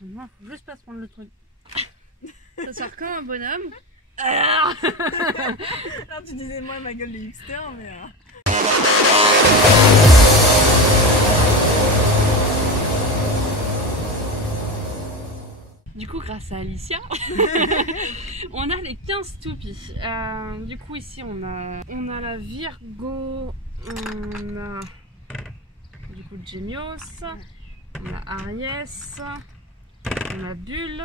Maintenant, faut juste pas se prendre le truc. Ça sert comme un bonhomme. Alors tu disais moi ma gueule de hipster, mais... Du coup, grâce à Alicia, on a les 15 toupies. Du coup, ici, on a la Virgo, on a du coup Gemios, on a Aries, on a Bulle,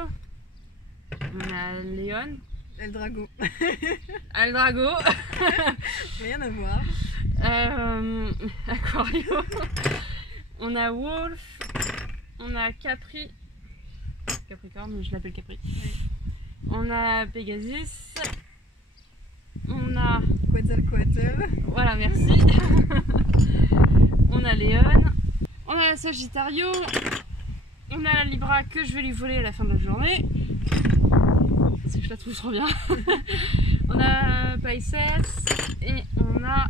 on a Léon, El Drago. Aldrago, Rien à voir. Aquario, on a Wolf, on a Capricorne, je l'appelle Capri. Oui. On a Pegasus, on a... Quetzalcoatl. Voilà, merci. On a Léon, on a la Sagittario, on a la Libra que je vais lui voler à la fin de la journée. Parce que je la trouve trop bien. On a Pisces et on a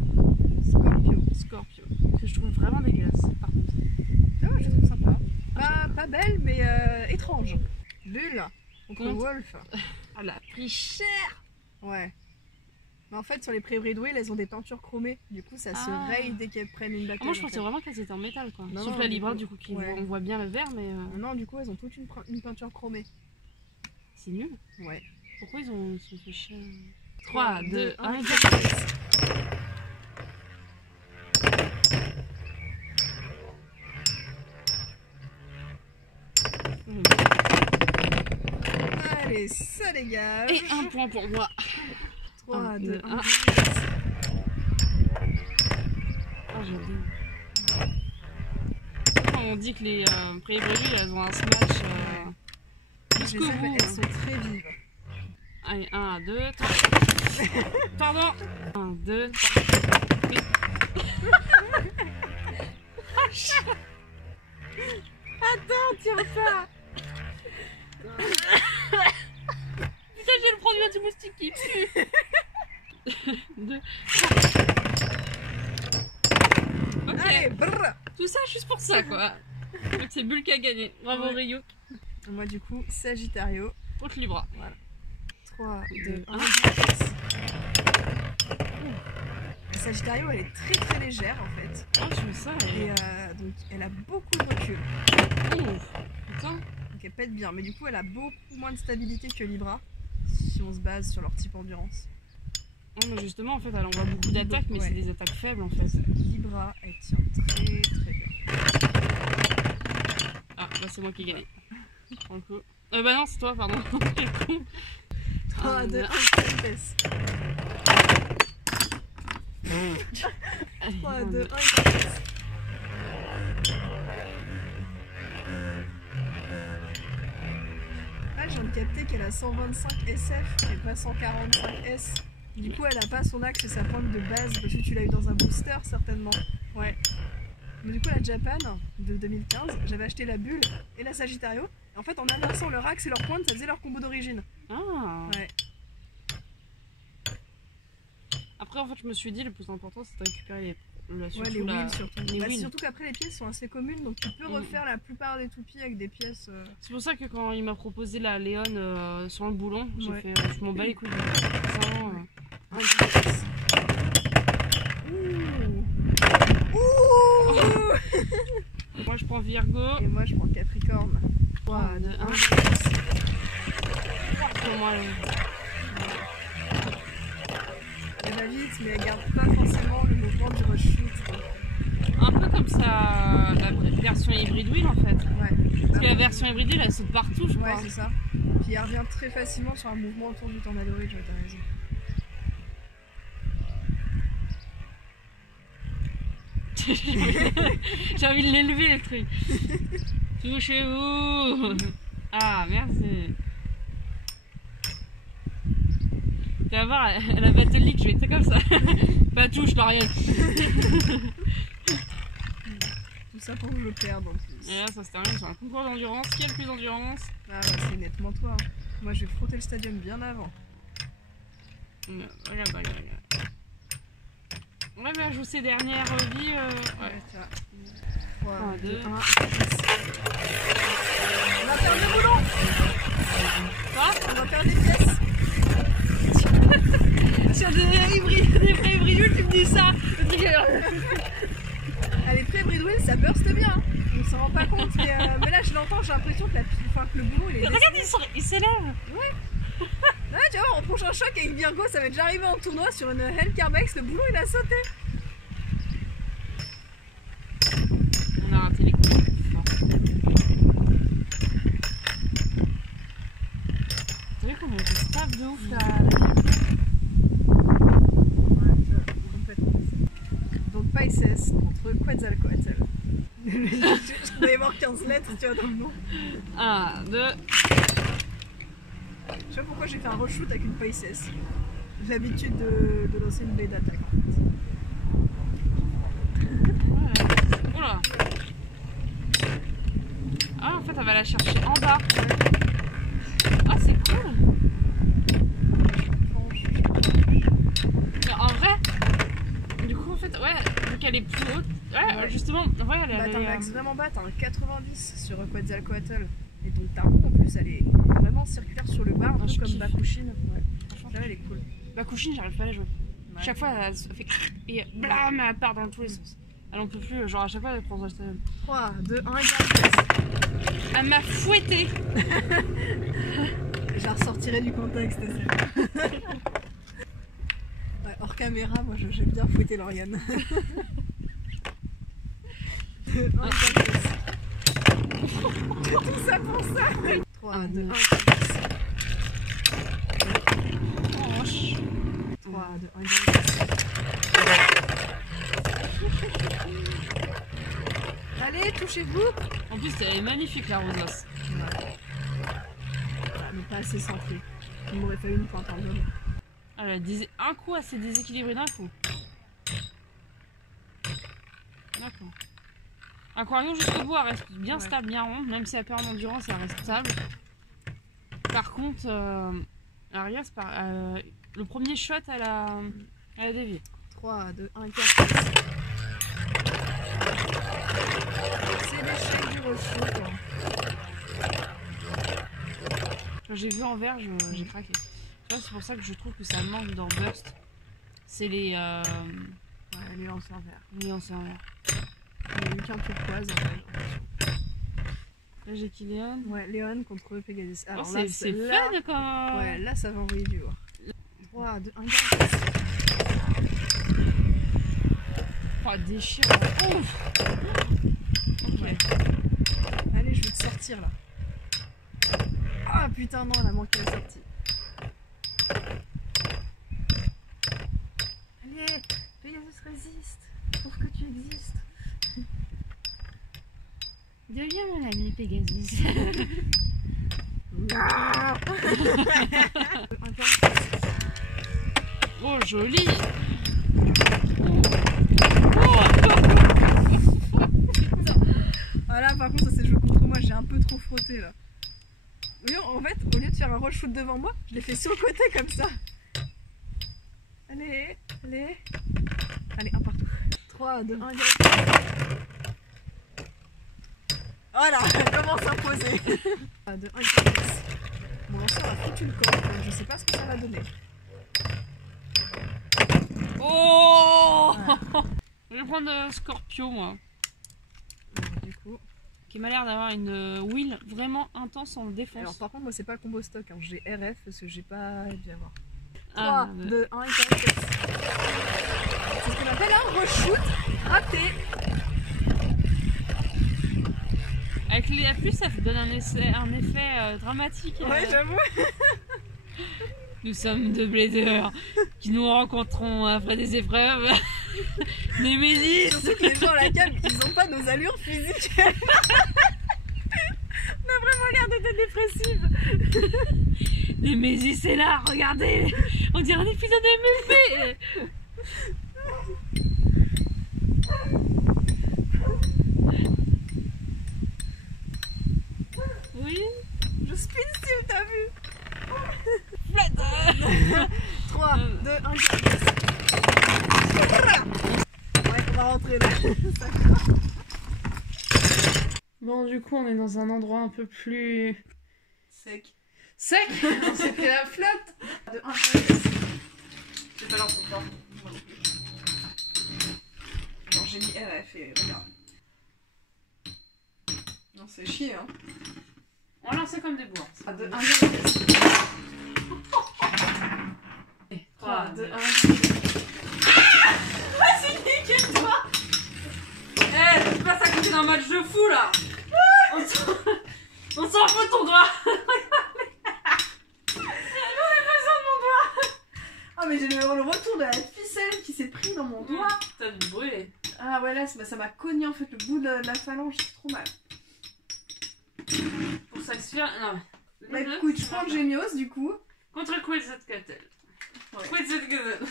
Scorpio, que je trouve vraiment dégueulasse par contre. Ah ouais, je trouve sympa. Pas belle, mais étrange. Bulle contre Wolf. Elle a pris cher. Ouais. Mais en fait, sur les pré-hybrid wheel, elles ont des peintures chromées. Du coup, ça se raye dès qu'elles prennent une bataille. Moi, je pensais vraiment qu'elles étaient en métal, quoi. Non, sauf non, la du Libra, coup, du coup, qui ouais. on voit bien le vert, mais... Non, du coup, elles ont toute une peinture chromée. C'est nul. Ouais. Pourquoi ils ont fait cher? 3, 2, 1, Allez, ça dégage. Et un point pour moi. 3, 2, 1. Oh, j'adore. On dit que les pré-hybrides, elles ont un smash jusqu'au bout. Elles sont très vives. Allez, 1, 2, 3. Pardon. 1, 2, 3. Attends, tire pas. Putain, j'ai le produit anti-moustique qui pue. 2, 3. Ok. Allez, brrr. Tout ça juste pour ça, quoi. Donc c'est Bulle qui a gagné. Bravo, Ouais. Ryuk. Moi, du coup, Sagittario. Contre Libra. Voilà. 3, 2, 1. 1. La Sagittario, elle est très très légère en fait. Oh, je me sens. Et donc, elle a beaucoup de recul. Putain. Donc, elle pète bien. Mais du coup, elle a beaucoup moins de stabilité que Libra. Si on se base sur leur type endurance. Non, mais justement, en fait, elle envoie beaucoup d'attaques, mais Ouais. c'est des attaques faibles, en fait. Libra, elle tient très très bien. Ah, bah c'est moi qui ai gagné. Pour le coup. Bah non, c'est toi, pardon. Quel con. 3, 2, 1, vitesse. 3, 2, 1, vitesse. Ah, je viens de capter qu'elle a 125 SF et pas 145 S. Du coup, elle a pas son axe et sa pointe de base parce que tu l'as eu dans un booster certainement. Ouais. Mais du coup, la Japan de 2015, j'avais acheté la Bulle et la Sagittario. Et en fait, en inversant leur axe et leur pointe, ça faisait leur combo d'origine. Ah. Ouais. Après, en fait, je me suis dit, le plus important, c'est de récupérer Ouais, surtout les wheels surtout. les wheels. Surtout qu'après, les pièces sont assez communes, donc tu peux refaire la plupart des toupies avec des pièces. C'est pour ça que quand il m'a proposé la Léon sur le boulon, j'ai Ouais. fait je m'en bats les couilles. Ça, Ouh. moi je prends Virgo. Et moi, je prends Capricorne. 3, 2, 1. Comment Elle va vite, mais elle garde pas forcément le mouvement du rush shoot. Quoi. un peu comme ça, la version hybride wheel en fait. Ouais. Parce que la version hybride wheel, elle saute partout, je Ouais, crois. c'est ça. Puis elle revient très facilement sur un mouvement autour du tornado ridge, t'as raison. J'ai envie de l'élever le truc. Touchez-vous. Ah, merci. Tu vas voir, à la Battle League, je vais être comme ça. Pas touche, Lauriel. Tout ça pour que je le perde en plus. Et là, ça se termine sur un concours d'endurance. Qui a le plus d'endurance? Ah bah c'est nettement toi. Hein. Moi je vais frotter le stadium bien avant. Ouais, mais elle joue ses dernières vies. Ouais. Ouais, tu vois. 3, 2, 1. Un, deux. On va faire on s'en rend pas compte, mais là je l'entends, j'ai l'impression que, que le boulot il est. Regarde, il s'élève. Ouais. Là, tu vois, en prochain choc avec Virgo, ça va déjà arriver en tournoi sur une Hell Carbex, le boulot il a sauté. On a raté les coups. T'as vu comment on se tape de ouf là? Donc Pisces contre Quetzalcoatl. Je dois y avoir 15 lettres, tu vois, dans le nom. 1, 2. Je sais pas pourquoi j'ai fait un reshoot avec une Pisces. J'ai l'habitude de lancer une baie d'attaque. Ouais. Oula. Ah, en fait, elle va la chercher en bas. Ah, c'est cool. Mais en vrai, du coup, en fait, ouais, vu qu'elle est plus haute, ouais, justement, ouais, elle Bah, est. t'as un max vraiment bas, t'as un 90 sur Quetzalcoatl. Et donc ta roue en plus, elle est vraiment circulaire sur le bas, un peu comme Bakushine. Ouais, franchement, elle est cool. Bakushine, j'arrive pas à la jouer. Ouais. Chaque fois, elle se fait. Et blam, elle part dans tous les sens. Elle en peut plus, genre à chaque fois, elle prend. 3, 2, 1, garde. Elle m'a fouetté. Je la ressortirai du contexte, celle-là. Ouais, hors caméra, moi j'aime bien fouetter Lauriane. 2, 1, tout ça pour ça. 3, 2, 1, 3, 2, 1, allez, touchez-vous. En plus, elle est magnifique la rosace. Ouais. Mais pas assez centrée. Il m'aurait fallu une pointe en jaune. Elle a un coup assez déséquilibré d'un coup. D'accord. Aquarium jusqu'au bout, elle reste bien stable, bien ronde, même si elle perd en endurance, elle reste stable. Par contre, Arias, le premier shot, elle a dévié. 3, 2, 1, 4. C'est l'échec du reshoot. Quand j'ai vu en vert, j'ai craqué. Tu vois, c'est pour ça que je trouve que ça manque dans Burst. C'est les. Ouais, les lanceurs verts. Les lanceurs verts. Il n'y a eu qu'un turquoise. Là, j'ai qui Léon. Ouais, Léon contre Pegasus. Alors oh, c'est fun quand. Ouais, là, ça va envoyer du lourd. 3, 2, 1, 4. Oh, déchirant. Ouf. Ok. Ouais. Allez, je vais te sortir là. Ah putain, non, elle a manqué la sortie. Allez, Pegasus résiste. Pour que tu existes. Deviens mon ami Pegasus. Oh, joli. Ah là, par contre, ça s'est joué contre moi, j'ai un peu trop frotté là. Oui, en fait, au lieu de faire un reshoot devant moi, je l'ai fait sur le côté comme ça. Allez, allez. Allez, un partout. 3, 2, 1, voilà, elle commence à poser. 3, 2, 1, mon lanceur a foutu le corps, donc je sais pas ce que ça va donner. Oh Voilà. Je vais prendre Scorpio, moi. Du coup. Qui m'a l'air d'avoir une wheel vraiment intense en défense. Alors, par contre, moi, c'est pas le combo stock, hein. J'ai RF parce que j'ai pas dû avoir. 3, Ah, 2, 1, c'est ce qu'on appelle un reshoot raté. Avec les A+, ça donne un effet dramatique. Ouais, j'avoue. Nous sommes deux bladeurs qui nous rencontrons après des épreuves. Némésis. Surtout que les gens à la cam, ils ont pas nos allures physiques. On a vraiment l'air d'être dépressive. Némésis c'est là, regardez. On dirait un épisode de MLB. Oui. Je spin style, t'as vu? Flat. 3, 2, 1, 4. Ouais, on va rentrer là. Bon, du coup, on est dans un endroit un peu plus Sec. sec. On s'est pris la flotte. 2, 1, 4. J'ai pas lancé fort. Alors j'ai mis RF et regarde. On se fait chier, hein. On lance ça comme des bourres. 3, 2, 1, 3, 2, 1. Vas-y, nique-toi. Eh, tu passes à côté d'un match de fou là. On s'en fout de ton doigt. Ah mais j'ai le retour de la ficelle qui s'est pris dans mon doigt. T'as dû brûler. Ah ouais là ça m'a cogné en fait le bout de la phalange, c'est trop mal. Pour s'asphyrer. Non. Bah écoute, je prends le Gémios du coup. Contre Quetzalcoatl. Ouais. Quetzalcoatl.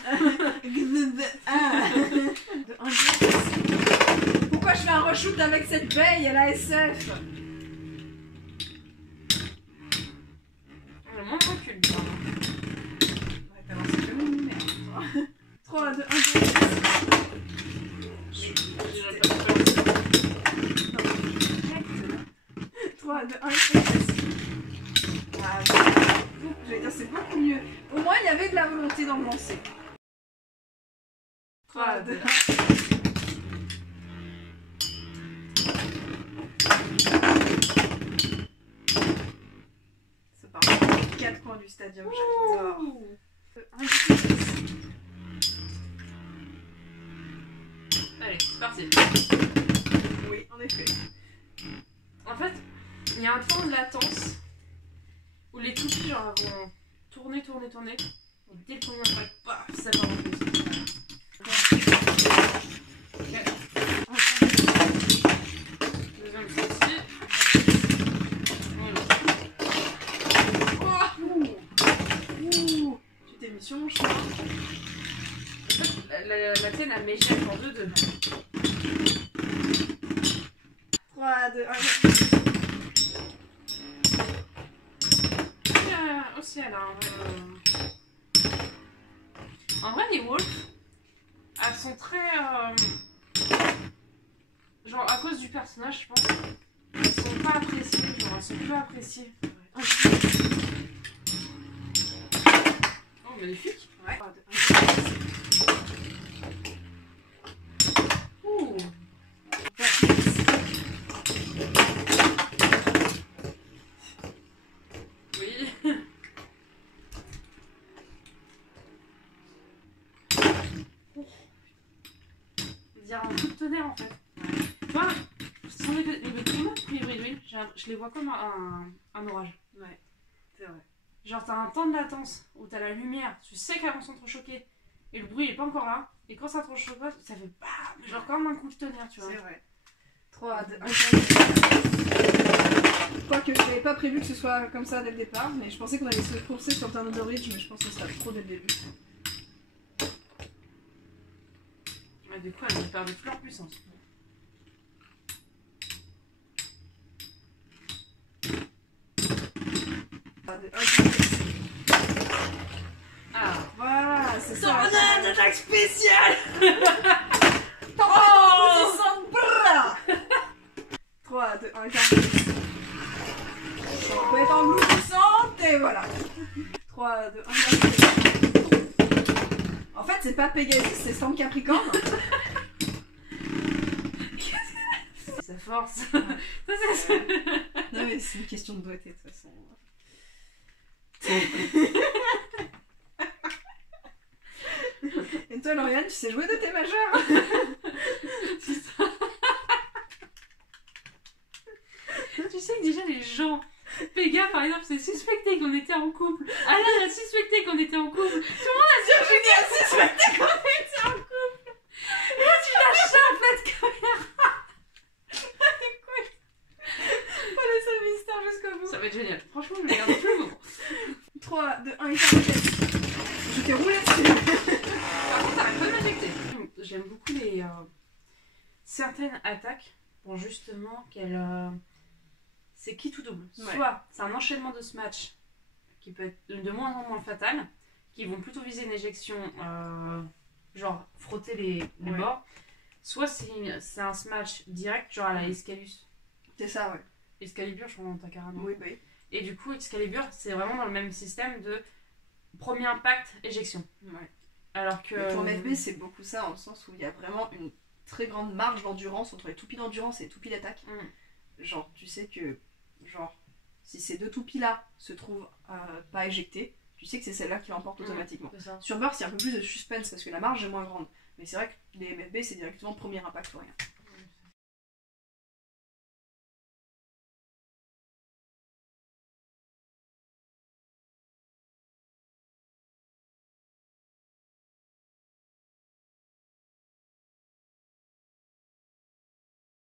Pourquoi je fais un reshoot avec cette veille à la SF? Le monde recule. Ouais, t'as lancé jamais une merde. 3, 2, 1, 2. 3, 2, 1, 3. Ah, j'allais dire, c'est beaucoup mieux. Au moins, il y avait de la volonté dans le lancer. 3, 2, 1. C'est parti. 4 coins du stadium, j'adore. Allez, c'est parti. Oui, en effet. En fait, il y a un temps de latence où les toupies genre vont tourner. Et dès le premier impact, paf, ça part en plus. Deuxième celle-ci. Voilà. Ouh, tu t'es mis sur mon chemin. En fait, la tienne elle m'échappe en 2-2. 3, 2, 1. Aussi, elle a un... En vrai, les wolves, elles sont très... Genre, à cause du personnage, je pense, elles sont pas appréciées. Genre, elles sont peu appréciées. Ouais. Oh, magnifique. Ouais. 3, 2, 1. Ouh. Oui. Dire un coup de tonnerre en fait. Ouais. Tu vois, sans les bruits, je les vois comme un orage. Ouais, c'est vrai. Genre t'as un temps de latence où t'as la lumière, tu sais qu'elles vont s'entrechoquer et le bruit il est pas encore là. Et quand ça s'entrechoque, ça fait bam, genre comme un coup de tonnerre, tu vois. C'est vrai. 3, 2, 1. Quoique je n'avais pas prévu que ce soit comme ça dès le départ, mais je pensais qu'on allait se courser sur Turn of the Ridge, mais je pense que ça sera trop dès le début. Ouais, du coup, elle va perdre toute leur puissance. Ah, voilà, c'est ça. tornade d'attaque spéciale. Oh 3, 2, 1, 4. On peut être engloutissante et voilà. 3, 2, 1, 4. En fait, c'est pas Pegasus, c'est Storm Capricorne. Ça force. Non mais c'est une question de doigté de toute façon. Et toi Lauriane, tu sais jouer de tes majeurs? C'est ça. Tu sais que déjà les gens, Péga par exemple, c'est suspecté qu'on était en couple. Alain a suspecté qu'on était en couple. Tout le monde a Virginie a suspecté qu'on était en couple. Et là tu la chapes cette caméra. Écoute, faut laisser le mystère jusqu'au bout. Ça va être génial. Franchement, je vais garder tout le moment. 3, 2, 1, 4. Je t'ai roulé dessus. Par contre, t'arrêtes pas de m'injecter. J'aime beaucoup les certaines attaques pour justement qu'elles. C'est quitte ou double. Ouais. Soit c'est un enchaînement de smash qui peut être de moins en moins fatal, qui vont plutôt viser une éjection, genre frotter les Ouais. bords. Soit c'est un smash direct, genre à la Escalus. C'est ça, ouais. Excalibur, je crois, t'as carrément. Oui, oui. Et du coup, Excalibur, c'est vraiment dans le même système de premier impact, éjection. Ouais. Alors que. Mais pour MFB, c'est beaucoup ça, en le sens où il y a vraiment une très grande marge d'endurance entre les toupies d'endurance et les toupies d'attaque. genre, tu sais que, genre, si ces 2 toupies là se trouvent pas éjectées, tu sais que c'est celle-là qui l'emporte automatiquement. C'est ça. Sur Burst, il y a un peu plus de suspense parce que la marge est moins grande. Mais c'est vrai que les MFB, c'est directement premier impact ou rien.